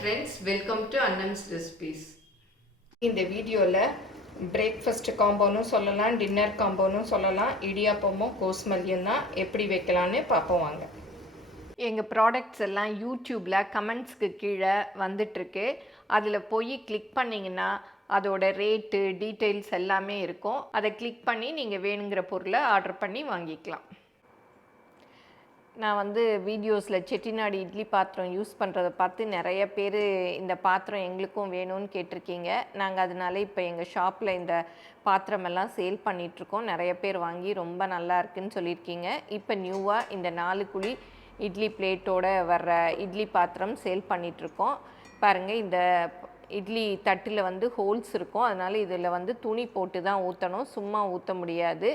friends, welcome to Annams recipes. இந்த வீடியோல breakfast காம்போன்னு சொல்லலாம், டின்னர் காம்போன்னு சொல்லலாம். இடியாப்பமும் கோஸ்மல்லியும் தான் எப்படி வைக்கலான்னு பார்ப்போம் வாங்க. எங்கள் ப்ராடக்ட்ஸ் எல்லாம் யூடியூப்பில் கமெண்ட்ஸ்க்கு கீழே வந்துட்டுருக்கு. அதில் போய் கிளிக் பண்ணிங்கன்னா அதோட ரேட்டு டீட்டெயில்ஸ் எல்லாமே இருக்கும். அதை கிளிக் பண்ணி நீங்கள் வேணுங்கிற பொருளை ஆர்டர் பண்ணி வாங்கிக்கலாம். நான் வீடியோஸில் செட்டிநாடு இட்லி பாத்திரம் யூஸ் பண்ணுறதை பார்த்து நிறைய பேர் இந்த பாத்திரம் எங்களுக்கும் வேணும்னு கேட்டிருக்கீங்க. நாங்கள் அதனால இப்போ எங்கள் ஷாப்பில் இந்த பாத்திரமெல்லாம் சேல் பண்ணிகிட்ருக்கோம். நிறைய பேர் வாங்கி ரொம்ப நல்லா இருக்குன்னு சொல்லியிருக்கீங்க. இப்போ நியூவாக இந்த 4 குழி இட்லி பிளேட்டோடு வர்ற இட்லி பாத்திரம் சேல் பண்ணிகிட்ருக்கோம். பாருங்கள், இந்த இட்லி தட்டில் ஹோல்ஸ் இருக்கும். அதனால் இதில் துணி போட்டு தான் ஊற்றணும், சும்மா ஊற்ற முடியாது.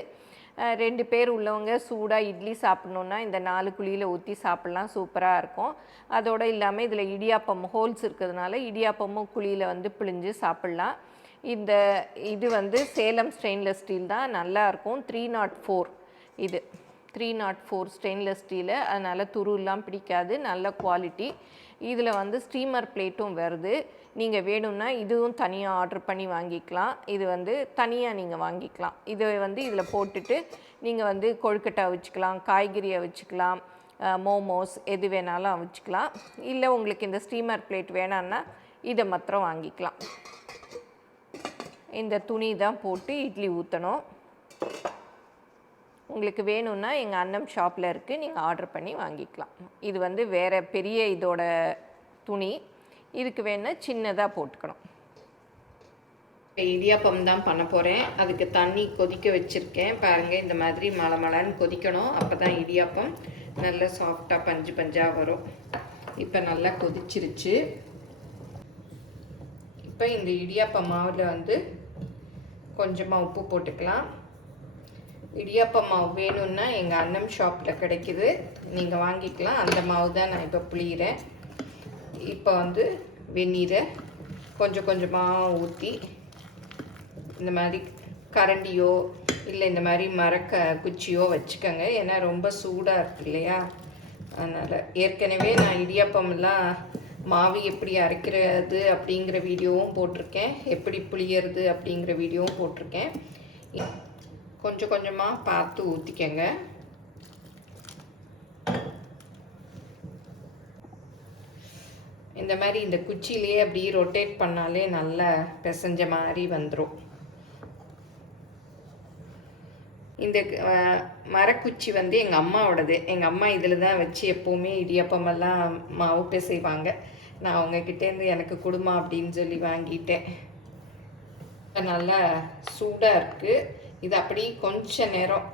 2 பேர் உள்ளவங்க சூடாக இட்லி சாப்பிட்ணுன்னா இந்த 4 குழியில் ஊற்றி சாப்பிட்லாம், சூப்பராக இருக்கும். அதோடு இல்லாமல் இதில் இடியாப்பம் ஹோல்ஸ் இருக்கிறதுனால இடியாப்பமும் குழியில் பிழிஞ்சு சாப்பிட்லாம். இது சேலம் ஸ்டெயின்லெஸ் ஸ்டீல் தான், நல்லாயிருக்கும். 304 இது 304 ஸ்டெயின்லெஸ் ஸ்டீலு, அதனால் துருலாம் பிடிக்காது, நல்ல குவாலிட்டி. இதில் ஸ்டீமர் பிளேட்டும் வருது. நீங்கள் வேணும்னா இதுவும் தனியாக ஆர்டர் பண்ணி வாங்கிக்கலாம். இது தனியாக நீங்கள் வாங்கிக்கலாம். இதை இதில் போட்டுட்டு நீங்கள் கொழுக்கட்டை வச்சுக்கலாம், காய்கறியை வச்சுக்கலாம், மோமோஸ் எது வேணாலும் வச்சுக்கலாம். இல்லை உங்களுக்கு இந்த ஸ்டீமர் பிளேட் வேணான்னா இதை மாத்திரம் வாங்கிக்கலாம். இந்த துணி தான் போட்டு இட்லி ஊற்றணும். உங்களுக்கு வேணும்னா எங்கள் அன்னம் ஷாப்பில் இருக்குது, நீங்கள் ஆர்டர் பண்ணி வாங்கிக்கலாம். இது வேறு பெரிய இதோட துணி, இதுக்கு வேணால் சின்னதாக போட்டுக்கணும். இப்போ இடியாப்பம் தான் பண்ண போகிறேன். அதுக்கு தண்ணி கொதிக்க வச்சுருக்கேன். பாருங்கள், இந்த மாதிரி மலை மலைன்னு கொதிக்கணும். அப்போ தான் இடியாப்பம் நல்லா சாஃப்டாக பஞ்சு பஞ்சாக வரும். இப்போ நல்லா கொதிச்சிருச்சு. இப்போ இந்த இடியாப்ப மாவில் கொஞ்சமாக உப்பு போட்டுக்கலாம். இடியாப்ப மாவு வேணும்னா எங்கள் அன்னம் ஷாப்பில் கிடைக்குது, நீங்கள் வாங்கிக்கலாம். அந்த மாவு தான் நான் இப்போ புளிகிறேன். இப்போ வெந்நீரை கொஞ்சம் கொஞ்சமாக ஊற்றி இந்த மாதிரி கரண்டியோ இல்லை இந்த மாதிரி குச்சியோ வச்சுக்கோங்க. ஏன்னா ரொம்ப சூடாக இருக்கு இல்லையா, அதனால். ஏற்கனவே நான் இடியாப்பமெல்லாம் மாவு எப்படி அரைக்கிறது அப்படிங்கிற வீடியோவும் போட்டிருக்கேன், எப்படி புளியறது அப்படிங்கிற வீடியோவும் போட்டிருக்கேன். கொஞ்சம் கொஞ்சமாக பார்த்து ஊற்றிக்கங்க. இந்த மாதிரி இந்த குச்சியிலேயே அப்படி ரொட்டேட் பண்ணாலே நல்லா பிசைஞ்ச மாதிரி வந்துடும். இந்த மரக்குச்சி எங்கள் அம்மாவோடது. எங்கள் அம்மா இதில் தான் வச்சு எப்போவுமே இடியாப்பமெல்லாம் மாவு பிசைவாங்க. நான் அவங்கக்கிட்டேருந்து எனக்கு கொடுமா அப்படின்னு சொல்லி வாங்கிட்டேன். நல்லா சூடாக இருக்குது. இது அப்படி கொஞ்ச நேரம்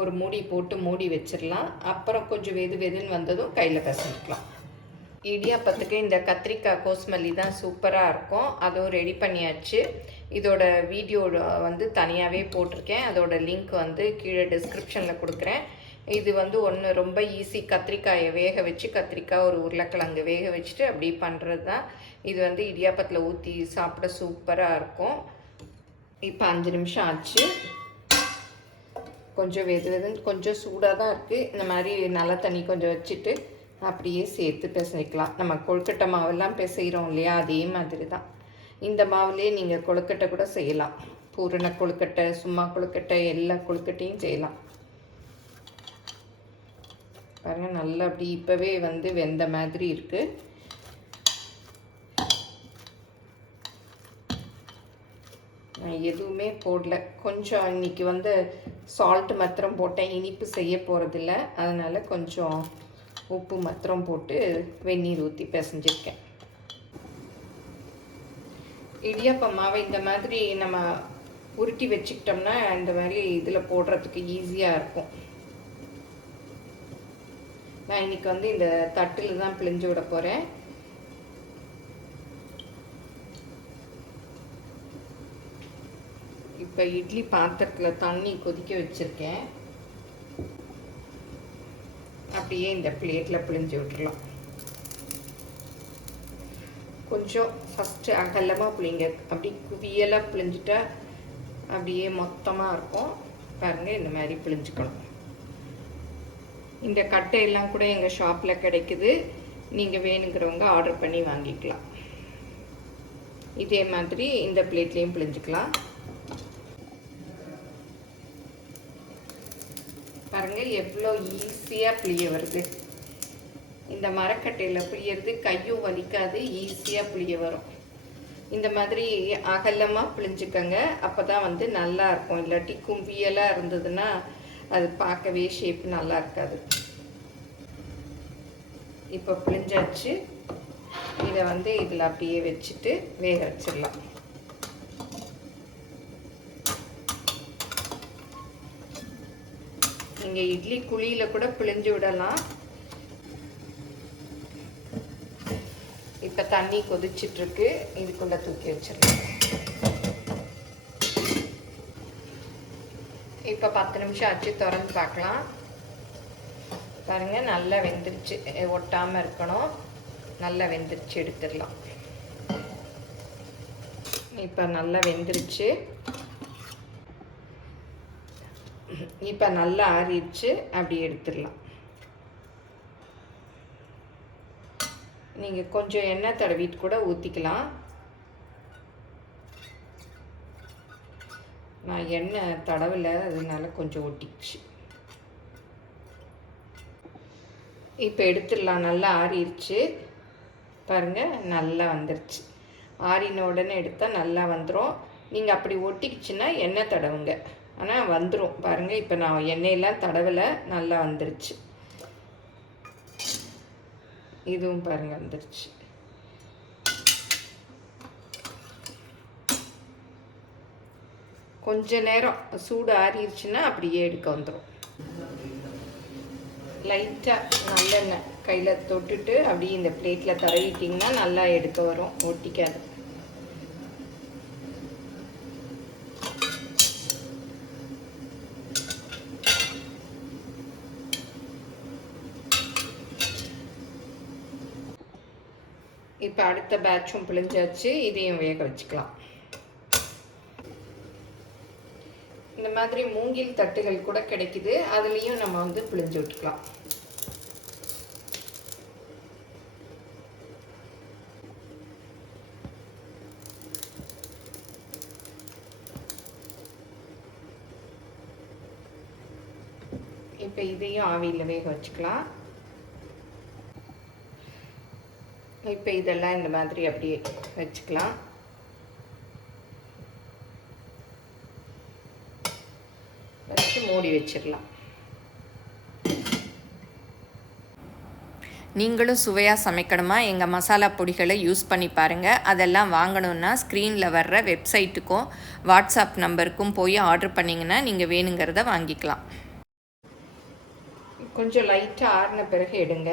ஒரு மூடி போட்டு மூடி வச்சிடலாம். அப்புறம் கொஞ்சம் வெதுன்னு வந்ததும் கையில் பிசைஞ்சிக்கலாம். இடியாப்பத்துக்கு இந்த கத்திரிக்காய் கோஸ்மல்லி தான் சூப்பராக இருக்கும். அதுவும் ரெடி பண்ணியாச்சு. இதோட வீடியோ தனியாகவே போட்டிருக்கேன். அதோட லிங்க் கீழே டிஸ்கிரிப்ஷனில் கொடுக்குறேன். இது ஒன்று ரொம்ப ஈஸி. கத்திரிக்காயை வேக வச்சு, கத்திரிக்காய் ஒரு உருளைக்கிழங்கு வேக வச்சுட்டு அப்படி பண்ணுறது தான். இது இடியாப்பத்தில் ஊற்றி சாப்பிட சூப்பராக இருக்கும். இப்போ 5 நிமிஷம் ஆச்சு. கொஞ்சம் வெதுன்னு கொஞ்சம் சூடாக தான் இருக்குது. இந்த மாதிரி நல்ல தண்ணி கொஞ்சம் வச்சுட்டு அப்படியே சேர்த்து பிசைக்கலாம். நம்ம கொழுக்கட்டை மாவெல்லாம் பிசைகிறோம் இல்லையா, அதே மாதிரி தான். இந்த மாவுலேயே நீங்கள் கொழுக்கட்டை கூட செய்யலாம். பூரண கொழுக்கட்டை, சும்மா கொழுக்கட்டை, எல்லா கொழுக்கட்டையும் செய்யலாம். பாருங்கள், நல்லா அப்படி இப்போவே வெந்த மாதிரி இருக்குது. எதுவுமே போடல. கொஞ்சம் இன்றைக்கி சால்ட் மாத்திரம் போட்டேன், இனிப்பு செய்ய போகிறதில்ல. அதனால் கொஞ்சம் உப்பு மாத்திரம் போட்டு வெந்நீர் ஊற்றி பிசைஞ்சிருக்கேன். இடியாப்ப மாவை இந்த மாதிரி நம்ம உருட்டி வச்சுக்கிட்டோம்னா இந்த மாதிரி இதில் போடுறதுக்கு ஈஸியாக இருக்கும். நான் இன்றைக்கி இந்த தட்டில் தான் பிழிஞ்சு விட போகிறேன். இப்போ இட்லி பாத்திரத்தில் தண்ணி கொதிக்க வச்சுருக்கேன். அப்படியே இந்த பிளேட்டில் பிழிஞ்சு விட்டுடலாம். கொஞ்சம் ஃபஸ்ட்டு அகலமாக பிழிங்க. அப்படி குவியலாக பிழிஞ்சிட்டா அப்படியே மொத்தமாக இருக்கும். பாருங்கள், இந்த மாதிரி பிழிஞ்சுக்கணும். இந்த கட்டையெல்லாம் கூட எங்கள் ஷாப்பில் கிடைக்குது. நீங்கள் வேணுங்கிறவங்க ஆர்டர் பண்ணி வாங்கிக்கலாம். இதே மாதிரி இந்த பிளேட்லேயும் பிழிஞ்சிக்கலாம். பாருங்கள் எவ்வளோ ஈஸியாக பிழிய வருது. இந்த மரக்கட்டையில் பிழியறது கையும் வலிக்காது, ஈஸியாக பிழிய வரும். இந்த மாதிரி அகலமாக பிழிஞ்சுக்கங்க, அப்போ தான் வந்து நல்லா இருக்கும். இல்லாட்டி கும்பியெல்லாம் இருந்ததுன்னா அது பார்க்கவே ஷேப் நல்லா இருக்காது. இப்போ பிழிஞ்சாச்சு. இதை வந்து இதில் அப்படியே வச்சுட்டு வேக வச்சிடலாம். நீங்கள் இட்லி குழியில் கூட பிழிஞ்சு விடலாம். இப்போ தண்ணி கொதிச்சிட்ருக்கு, இதுக்குள்ளே தூக்கி வச்சிடலாம். இப்போ 10 நிமிஷம் ஆச்சு, திறந்து பார்க்கலாம். பாருங்கள் நல்லா வெந்துருச்சு, ஒட்டாமல் இருக்கணும். நல்லா வெந்துருச்சு, எடுத்துடலாம். இப்போ நல்லா வெந்துருச்சு. இப்போ நல்லா ஆறிடுச்சு, அப்படி எடுத்துடலாம். நீங்கள் கொஞ்சம் எண்ணெய் தடவிட்டு கூட ஊற்றிக்கலாம். நான் எண்ணெய் தடவலை, அதனால கொஞ்சம் ஒட்டிச்சு. இப்போ எடுத்துடலாம். நல்லா ஆறிடுச்சு பாருங்கள், நல்லா வந்துருச்சு. ஆறின உடனே எடுத்தால் நல்லா வந்துடும். நீங்கள் அப்படி ஒட்டிக்கிச்சுன்னா எண்ணெய் தடவுங்க, ஆனால் வந்துடும். பாருங்கள் இப்போ நான் எண்ணெயெல்லாம் தடவலை, நல்லா வந்துருச்சு. இதுவும் பாருங்கள் வந்துருச்சு. கொஞ்ச நேரம் சூடு ஆறிடுச்சுன்னா அப்படியே எடுக்க வந்துடும். லைட்டாக நல்லெண்ணெய் கையில் தொட்டுட்டு அப்படியே இந்த பிளேட்டில் தடவிட்டிங்கன்னா நல்லா எடுக்க வரும், ஒட்டிக்காது. இப்போ அடுத்த பேட்சும் பிழிஞ்சாச்சு, இதையும் வேக வச்சுக்கலாம். இந்த மாதிரி மூங்கில் தட்டுகள் கூட கிடைக்குது, அதுலேயும் நம்ம வந்து பிழிஞ்சு விட்டுக்கலாம். இப்போ இதையும் ஆவியில் வேக வச்சுக்கலாம். இப்போ இதெல்லாம் இந்த மாதிரி அப்படியே வச்சுக்கலாம். வச்சு மூடி வச்சிடலாம். நீங்களும் சுவையாக சமைக்கணுமா? எங்கள் மசாலா பொடிகளை யூஸ் பண்ணி பாருங்கள். அதெல்லாம் வாங்கணுன்னா ஸ்க்ரீனில் வர்ற வெப்சைட்டுக்கும் வாட்ஸ்அப் நம்பருக்கும் போய் ஆர்டர் பண்ணிங்கன்னா நீங்கள் வேணுங்கிறத வாங்கிக்கலாம். கொஞ்சம் லைட்டாக ஆறின பிறகு எடுங்க,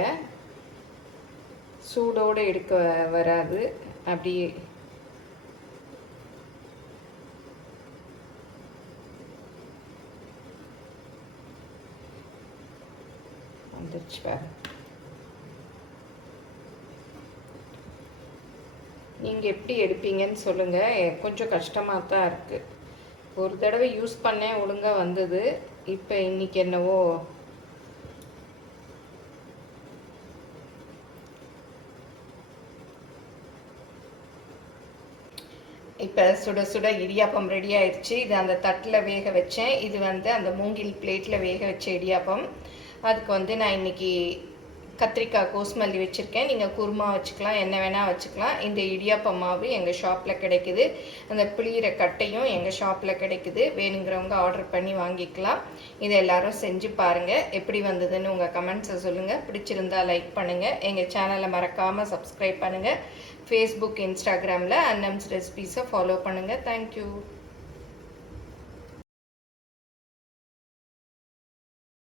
சூடோடு எடுக்க வராது. அப்படியே வந்துருச்சு பாரு. நீங்கள் எப்படி எடுப்பீங்கன்னு சொல்லுங்கள். கொஞ்சம் கஷ்டமாக தான் இருக்குது. ஒரு தடவை யூஸ் பண்ணேன், ஒழுங்காக வந்தது. இப்போ இன்றைக்கி என்னவோ இப்போ சுட சுட இடியாப்பம் ரெடி ஆயிடுச்சு. இது அந்த தட்டில் வேக வச்சேன். இது வந்து அந்த மூங்கில் பிளேட்டில் வேக வச்ச இடியாப்பம். அதுக்கு வந்து நான் இன்றைக்கி கத்திரிக்காய் கோசுமல்லி வச்சுருக்கேன். நீங்கள் குருமா வச்சுக்கலாம், என்ன வேணால் வச்சுக்கலாம். இந்த இடியாப்பம் மாவு எங்கள் ஷாப்பில் கிடைக்குது. அந்த புளியிற கட்டையும் எங்கள் ஷாப்பில் கிடைக்குது. வேணுங்கிறவங்க ஆர்டர் பண்ணி வாங்கிக்கலாம். இதை எல்லோரும் செஞ்சு பாருங்கள். எப்படி வந்ததுன்னு உங்கள் கமெண்ட்ஸை சொல்லுங்கள். பிடிச்சிருந்தால் லைக் பண்ணுங்கள். எங்கள் சேனலை மறக்காமல் சப்ஸ்கிரைப் பண்ணுங்கள். ஃபேஸ்புக், இன்ஸ்டாகிராமில் அன்னம்ஸ் ரெசிபீஸை ஃபாலோ பண்ணுங்கள். தேங்க்யூ.